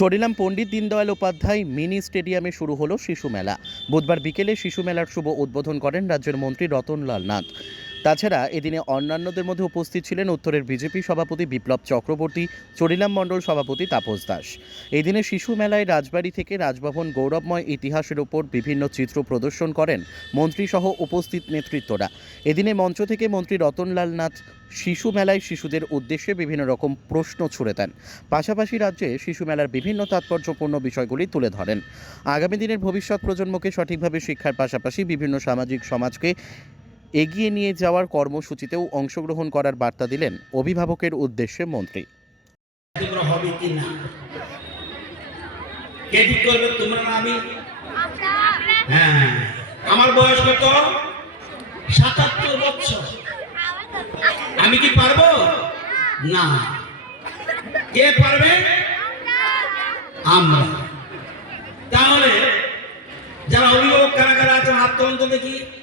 চড়িলাম Pandit Deendayal Upadhyay mini স্টেডিয়ামে শুরু হলো শিশু মেলা। বুধবার বিকেলে শিশু মেলার শুভ উদ্বোধন করেন রাজ্যের মন্ত্রী রতনলাল নাথ। তাছাড়া এদিনে অন্যান্যদের মধ্যে উপস্থিত ছিলেন উত্তরের বিজেপি সভাপতি বিপ্লব চক্রবর্তী, চরিলাম মণ্ডল সভাপতি তাপস দাস। এদিনে দিনে শিশু মেলায় রাজবাড়ি থেকে রাজভবন গৌরবময় ইতিহাসের ওপর বিভিন্ন চিত্র প্রদর্শন করেন মন্ত্রীসহ উপস্থিত নেতৃত্বরা। এদিনে মঞ্চ থেকে মন্ত্রী রতনলাল নাথ শিশু মেলায় শিশুদের উদ্দেশ্যে বিভিন্ন রকম প্রশ্ন ছুড়ে দেন। পাশাপাশি রাজ্যে শিশু মেলার বিভিন্ন তাৎপর্যপূর্ণ বিষয়গুলি তুলে ধরেন। আগামী দিনের ভবিষ্যৎ প্রজন্মকে সঠিকভাবে শিক্ষার পাশাপাশি বিভিন্ন সামাজিক সমাজকে এগিয়ে নিয়ে যাওয়ার কর্মসূচিতেও অংশগ্রহণ করার বার্তা দিলেন অভিভাবকের উদ্দেশ্যে মন্ত্রী। হবে কি না? কে ঠিক করবে তোমরা না আমি? হ্যাঁ আমার বয়স কত? সাতাত্তর বছর। আমি কি পারব? না। কে পারবে? আমরা। তাহলে যারা অভিভাবক কারা কারা আছেন হাত তখন তো দেখি।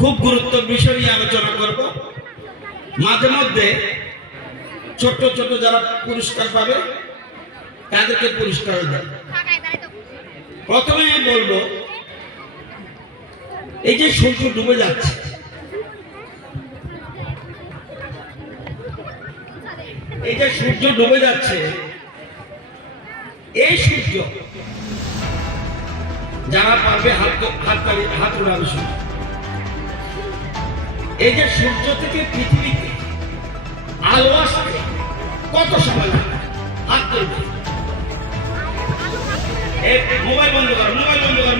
খুব গুরুত্ব বিষয় নিয়ে আলোচনা করব। মাঝে মধ্যে ছোট ছোট যারা পুরস্কার পাবে, তাদেরকে পুরস্কার দেয় প্রথমে বলব, এই যে সূর্য ডুবে যাচ্ছে, এই যে সূর্য ডুবে যাচ্ছে, এই সূর্য যারা পারবে হাত হাত হাত উড়াবে শুনে এই যে সূর্য থেকে পৃথিবীতে আলো আসতে কত সময় লাগে হাত মোবাইল বন্ধ কর, মোবাইল বন্ধ কর